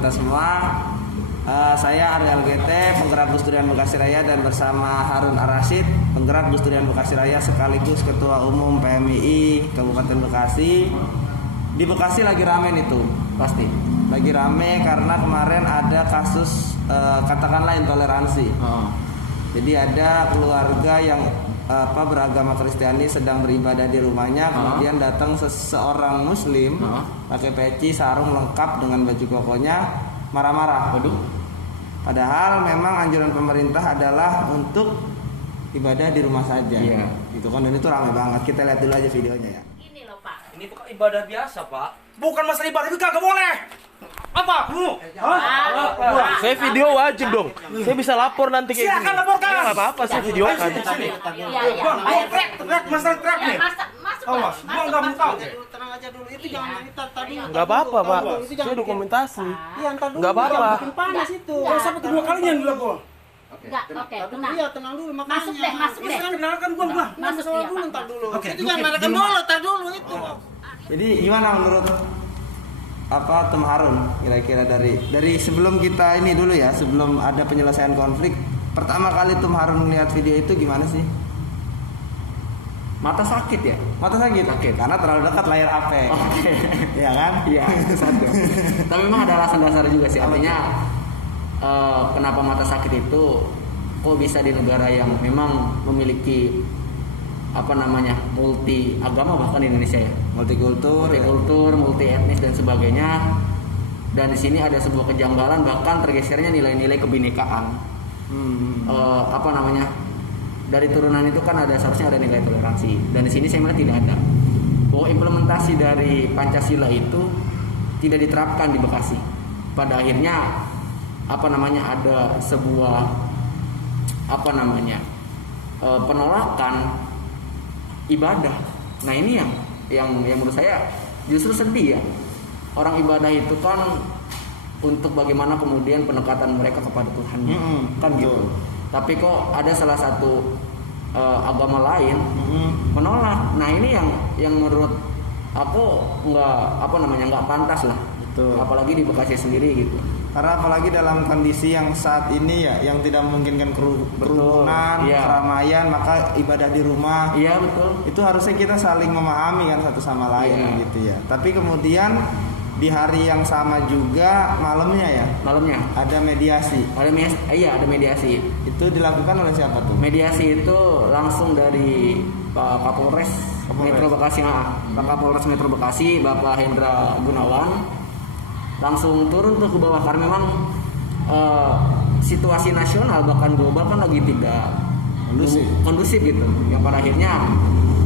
kita semua. Saya Ariel GT, penggerak Gus Durian Bekasi Raya, dan bersama Harun Ar-Rasyid, penggerak Gus Durian Bekasi Raya sekaligus Ketua Umum PMII Kabupaten Bekasi. Di Bekasi lagi rame nih tuh, pasti. Lagi rame karena kemarin ada kasus katakanlah intoleransi. Jadi ada keluarga yang beragama Kristiani sedang beribadah di rumahnya, kemudian datang seseorang Muslim pakai peci, sarung lengkap dengan baju kokonya, marah-marah. Padahal memang anjuran pemerintah adalah untuk ibadah di rumah saja. Gitu kan, dan itu ramai banget. Kita lihat dulu aja videonya ya. Ini loh Pak. Ini bukan ibadah biasa, Pak. Bukan masalah ibadah, itu kagak boleh. Apa? Saya video wajib dong. Saya bisa lapor nanti kayak gini. Silakan laporkan. Ya, nggak apa-apa, saya videokan. Iya. Bang, teriak, masalah teriak nih. Awas, gua nggak mau tahu. Tenang aja dulu, itu jangan kita tadi. Nggak apa-apa, Pak. Saya dokumentasi. Iya, entar dulu. Nggak apa-apa. Bikin panas itu. Kalau sampai kedua kalinya dulu gua. Enggak, oke, tenang. Iya, tenang dulu makanya. Masuk deh. Kenalkan gua. Masuk Soal ya, dulu, Pak. entar dulu. Oke, Itu jangan marakan dulu, entar dulu itu. Jadi gimana menurut Tem Harun kira-kira dari sebelum kita ini dulu ya, sebelum ada penyelesaian konflik, pertama kali Tem Harun melihat video itu gimana sih? Mata sakit ya? Mata sakit? Karena terlalu dekat layar HP. Oke. Iya kan? Iya, satu. Tapi memang ada alasan dasar juga sih. Artinya kenapa mata sakit itu kok bisa di negara yang memang memiliki multi agama, bahkan di Indonesia ya, Multikultur, multi etnis dan sebagainya. Dan di sini ada sebuah kejanggalan, bahkan tergesernya nilai-nilai kebinekaan. Dari turunan itu kan seharusnya ada nilai toleransi, dan di sini saya melihat tidak ada. Bahwa implementasi dari Pancasila itu tidak diterapkan di Bekasi. Pada akhirnya ada sebuah penolakan ibadah. Nah, ini yang menurut saya justru sedih ya. Orang ibadah itu kan untuk bagaimana kemudian pendekatan mereka kepada Tuhannya, kan gitu. Tapi kok ada salah satu agama lain menolak. Nah, ini yang menurut aku nggak pantas lah. Betul. Apalagi di Bekasi sendiri gitu. Karena apalagi dalam kondisi yang saat ini ya, yang tidak memungkinkan kerumunan, Iya. keramaian, maka ibadah di rumah. Iya, betul. Itu harusnya kita saling memahami kan satu sama lain. Iya. Gitu ya. Tapi kemudian di hari yang sama juga malamnya ada mediasi. Ada mediasi. Itu dilakukan oleh siapa tuh? Mediasi itu langsung dari Pak Kapolres Metro Bekasi, Pak Kapolres Metro Bekasi, Bapak Hendra Gunawan, langsung turun tuh ke bawah karena memang situasi nasional bahkan global kan lagi tidak kondusif gitu. Yang pada akhirnya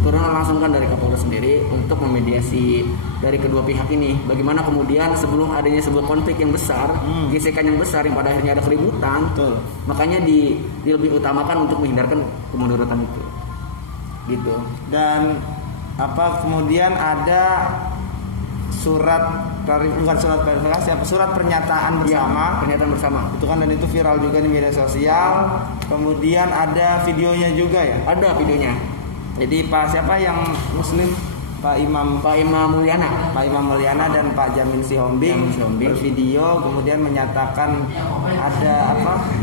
turun langsung kan dari Kapolres sendiri untuk memediasi dari kedua pihak ini. Bagaimana kemudian sebelum adanya sebuah konflik yang besar, gesekan yang besar yang pada akhirnya ada keributan, makanya lebih utamakan untuk menghindarkan kemunduran itu. Gitu. Dan kemudian ada surat pernyataan bersama. Pernyataan bersama. Itu kan, dan itu viral juga di media sosial. Kemudian ada videonya juga ya. Ada videonya. Jadi siapa yang Muslim? Pak Imam Mulyana dan Pak Jamin Sihombing bervideo kemudian menyatakan ada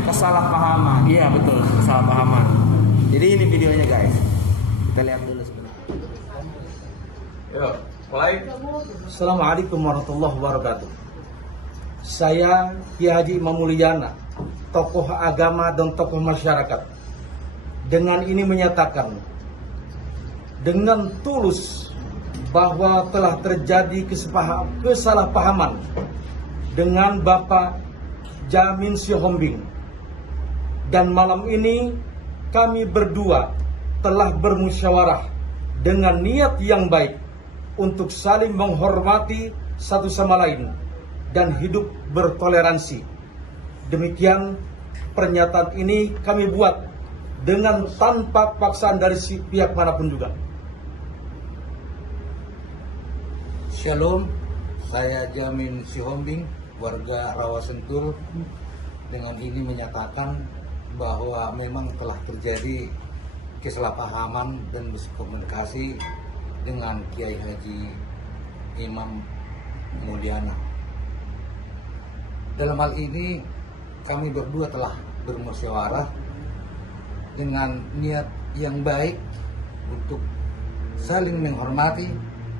kesalahpahaman. Iya, betul, kesalahpahaman. Jadi ini videonya guys. Kita lihat dulu sebentar. Assalamualaikum warahmatullahi wabarakatuh. Saya Kiai Haji Imam Mulyana, tokoh agama dan tokoh masyarakat, dengan ini menyatakan dengan tulus bahwa telah terjadi kesalahpahaman dengan Bapak Jamin Sihombing, dan malam ini kami berdua telah bermusyawarah dengan niat yang baik untuk saling menghormati satu sama lain dan hidup bertoleransi. Demikian pernyataan ini kami buat dengan tanpa paksaan dari pihak manapun juga. Shalom, saya Jamin Sihombing, warga Rawasentul. Dengan ini menyatakan bahwa memang telah terjadi kesalahpahaman dan miskomunikasi dengan Kiai Haji Imam Mulyana. Dalam hal ini kami berdua telah bermusyawarah dengan niat yang baik untuk saling menghormati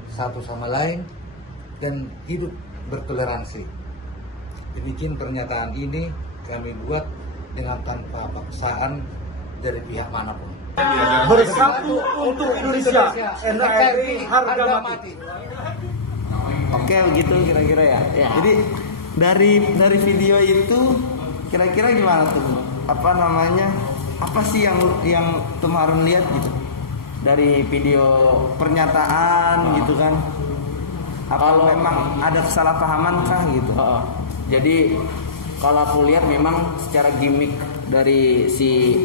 satu sama lain dan hidup bertoleransi. Demikian pernyataan ini kami buat dengan tanpa paksaan dari pihak manapun. Bersatu untuk Indonesia, NKRI harga mati. Oke, begitu kira-kira ya. Ya. Jadi dari video itu kira-kira gimana tuh? Apa namanya? Apa sih yang Tum Harun lihat gitu? Dari video Pernyataan gitu kan? Apa Kalau- memang ada kesalahpahaman kah gitu? jadi kalau aku lihat memang secara gimmick dari si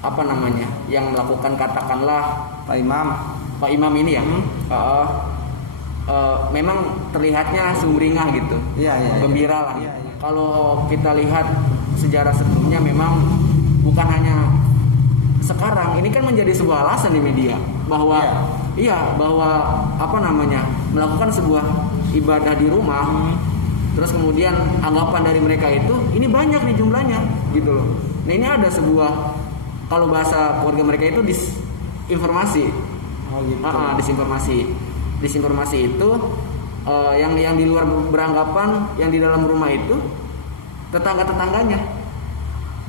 apa namanya yang melakukan katakanlah Pak Imam. Pak Imam ini ya, memang terlihatnya sumringah gitu, Iya, iya, iya. gembira lah. Iya, iya. Kalau kita lihat sejarah sebelumnya memang bukan hanya sekarang, ini kan menjadi sebuah alasan di media bahwa bahwa apa namanya melakukan sebuah ibadah di rumah, terus kemudian anggapan dari mereka itu ini banyak nih jumlahnya gitu loh. Nah ini ada sebuah, kalau bahasa keluarga mereka itu disinformasi. Oh gitu. Disinformasi itu yang di luar beranggapan yang di dalam rumah itu tetangga-tetangganya.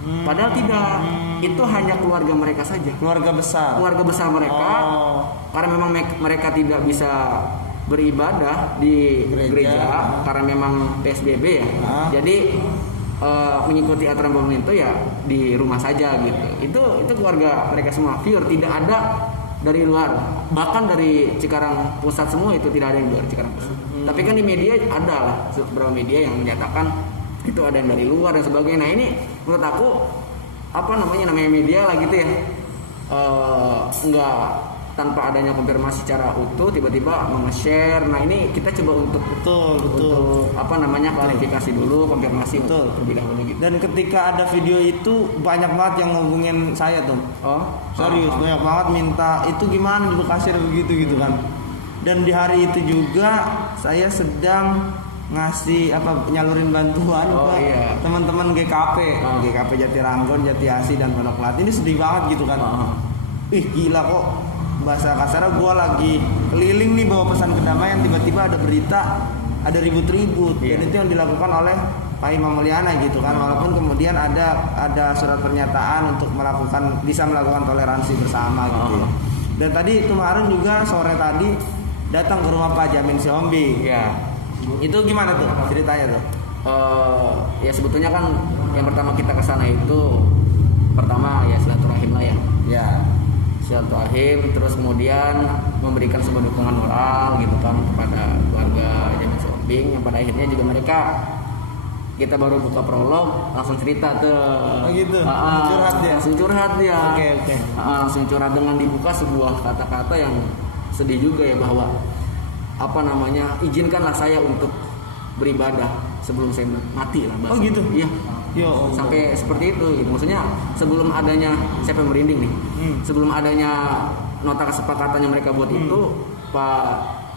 Padahal tidak, itu hanya keluarga mereka saja. Keluarga besar. Keluarga besar mereka, karena memang mereka tidak bisa beribadah di gereja karena memang PSBB ya. Jadi mengikuti aturan pemerintah ya di rumah saja gitu. Itu keluarga mereka semua pure, tidak ada dari luar. Bahkan dari Cikarang Pusat semua itu tidak ada yang dari Cikarang Pusat. Tapi kan di media ada lah beberapa media yang menyatakan itu ada yang dari luar dan sebagainya. Nah ini menurut aku apa namanya media lah gitu ya, nggak tanpa adanya konfirmasi secara utuh tiba-tiba nge-share. Nah ini kita coba untuk apa namanya klarifikasi dulu, konfirmasi untuk terlebih dahulu gitu. Dan ketika ada video itu banyak banget yang ngubungin saya tuh. Serius, banyak banget minta itu gimana di Bekasi ada begitu gitu kan. Dan di hari itu juga saya sedang ngasih nyalurin bantuan ke teman-teman GKP Jatiranggon, Jatiasi dan Pondok Melati. Ini sedih banget gitu kan. Ih gila kok, bahasa kasarnya gue lagi keliling nih bawa pesan kedamaian, tiba-tiba ada berita ada ribut-ribut. Dan itu yang dilakukan oleh Pak Imam Mulyana gitu kan. Walaupun kemudian ada surat pernyataan untuk bisa melakukan toleransi bersama gitu ya. Dan tadi Tum Harun juga sore tadi datang ke rumah Pak Jamin Sihombing. Iya. Itu gimana tuh ceritanya tuh? Ya sebetulnya kan yang pertama kita ke sana itu pertama ya silaturahim lah ya. Ya. Silaturahim, terus kemudian memberikan sebuah dukungan moral gitu kan kepada keluarga Jamin Sihombing yang pada akhirnya juga mereka, kita baru buka prolog langsung cerita tuh. Oh gitu. Curhat dia. Langsung curhat dia. Oke. Langsung curhat dengan dibuka sebuah kata-kata yang sedih juga ya, bahwa apa namanya izinkanlah saya untuk beribadah sebelum saya mati lah bahasa. Oh gitu. Iya. Yo. Sampai seperti itu gitu. Maksudnya sebelum adanya, saya merinding nih. Sebelum adanya nota kesepakatannya mereka buat itu, Pak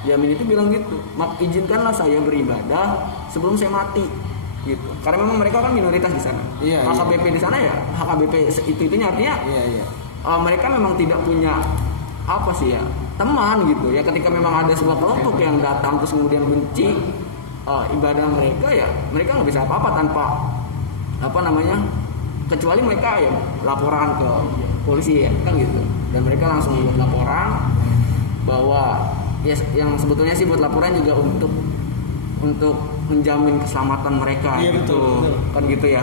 Jamin itu bilang gitu, izinkanlah saya beribadah sebelum saya mati gitu. Karena memang mereka kan minoritas di sana. Iya, HKBP di sana ya, HKBP itu artinya mereka memang tidak punya apa sih ya, teman gitu ya. Ketika memang ada sebuah kelompok yang datang terus kemudian benci ibadah mereka, ya mereka nggak bisa apa-apa tanpa apa namanya, kecuali mereka ya laporan ke polisi ya kan gitu. Dan mereka langsung buat laporan bahwa ya yang sebetulnya sih buat laporan juga untuk menjamin keselamatan mereka gitu. Betul. Kan gitu ya.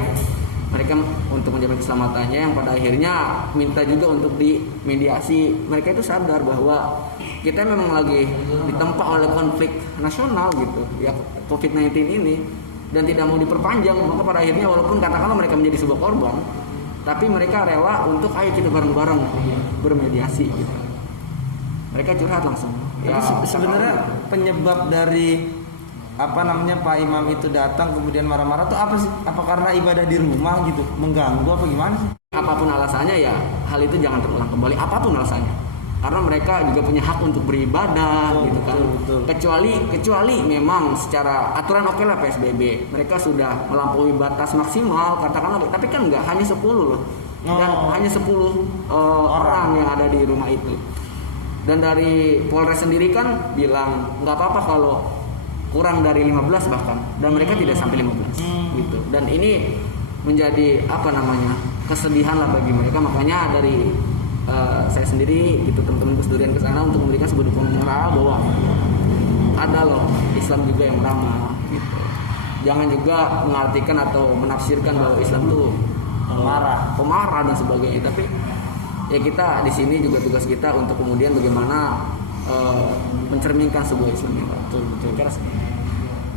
Mereka untuk menjamin keselamatannya, yang pada akhirnya minta juga untuk dimediasi. Mereka itu sadar bahwa kita memang lagi ditempa oleh konflik nasional gitu ya, COVID-19 ini, dan tidak mau diperpanjang. Maka pada akhirnya walaupun katakanlah mereka menjadi sebuah korban, tapi mereka rela untuk ayo kita bareng-bareng bermediasi gitu. Mereka curhat langsung. Tapi sebenarnya penyebab dari apa namanya Pak Imam itu datang kemudian marah-marah tuh apa sih? Apa karena ibadah di rumah gitu mengganggu apa gimana sih? Apapun alasannya ya hal itu jangan terulang kembali, apapun alasannya. karena mereka juga punya hak untuk beribadah gitu kan. Kecuali memang secara aturan oke lah PSBB mereka sudah melampaui batas maksimal katakanlah, tapi kan enggak, hanya 10 loh dan hanya 10 orang yang ada di rumah itu. Dan dari Polres sendiri kan bilang nggak apa-apa kalau kurang dari 15 bahkan, dan mereka tidak sampai 15 gitu. Dan ini menjadi kesedihan lah bagi mereka. Makanya dari saya sendiri gitu, teman-teman Gus Durian kesana untuk memberikan sebuah dukungan moral bahwa ada loh Islam juga yang ramah gitu. Jangan juga mengartikan atau menafsirkan bahwa Islam tuh pemarah dan sebagainya. Tapi ya kita di sini juga tugas kita untuk kemudian bagaimana mencerminkan sebuah Islam yang betul.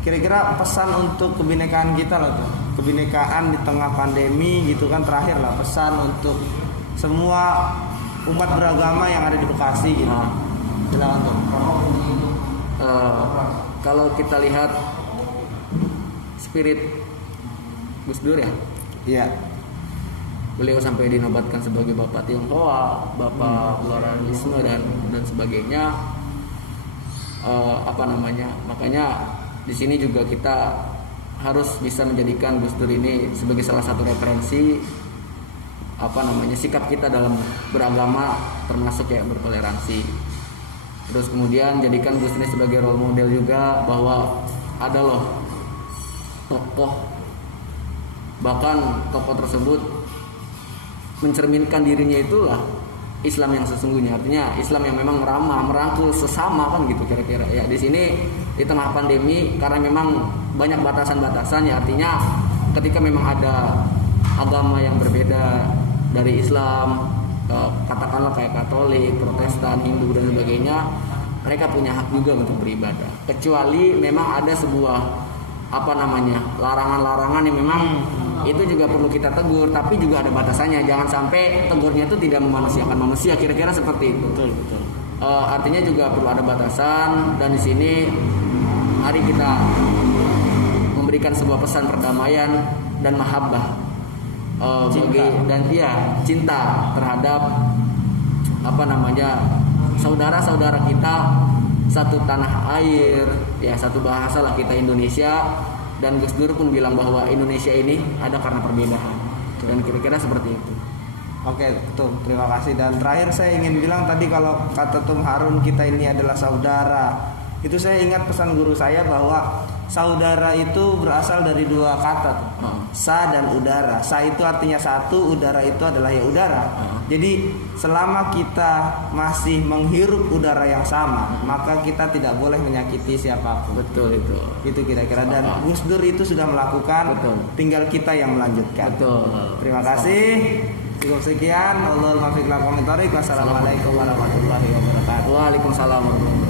Kira-kira pesan untuk kebinekaan kita loh tuh, kebinekaan di tengah pandemi gitu kan, terakhir lah pesan untuk semua umat beragama yang ada di Bekasi gitu. Silakan tuh. Kalau kita lihat spirit Gus Dur ya, iya. Beliau sampai dinobatkan sebagai Bapak Tionghoa, Bapak pluralisme dan sebagainya. Makanya di sini juga kita harus bisa menjadikan Gus Dur ini sebagai salah satu referensi sikap kita dalam beragama, termasuk ya bertoleransi. Terus kemudian jadikan Gus Dur ini sebagai role model juga, bahwa ada loh tokoh, bahkan tokoh tersebut mencerminkan dirinya itulah Islam yang sesungguhnya, artinya Islam yang memang ramah, merangkul sesama kan gitu kira-kira. Ya di sini di tengah pandemi karena memang banyak batasan-batasan ya, artinya ketika memang ada agama yang berbeda dari Islam, katakanlah kayak Katolik, Protestan, Hindu dan sebagainya, mereka punya hak juga untuk beribadah. Kecuali memang ada sebuah larangan-larangan yang memang itu juga perlu kita tegur, tapi juga ada batasannya. Jangan sampai tegurnya itu tidak memanusiakan manusia, kira-kira seperti itu. Betul. Artinya juga perlu ada batasan, dan di sini mari kita memberikan sebuah pesan perdamaian dan mahabbah cinta terhadap saudara-saudara kita satu tanah air, ya satu bahasa lah kita Indonesia. Dan Gus Dur pun bilang bahwa Indonesia ini ada karena perbedaan. Dan kira-kira seperti itu. Oke, betul. Terima kasih. Dan terakhir saya ingin bilang tadi kalau kata Tum Harun kita ini adalah saudara. Itu saya ingat pesan guru saya bahwa saudara itu berasal dari dua kata, sa dan udara. Sa itu artinya satu, udara itu adalah ya udara. Jadi selama kita masih menghirup udara yang sama, maka kita tidak boleh menyakiti siapapun. Betul itu. Itu kira-kira, dan Gus Dur itu sudah melakukan. Betul. Tinggal kita yang melanjutkan. Betul. Terima kasih. Cukup sekian. Wassalamualaikum warahmatullahi wabarakatuh. Waalaikumsalam warahmatullahi wabarakatuh.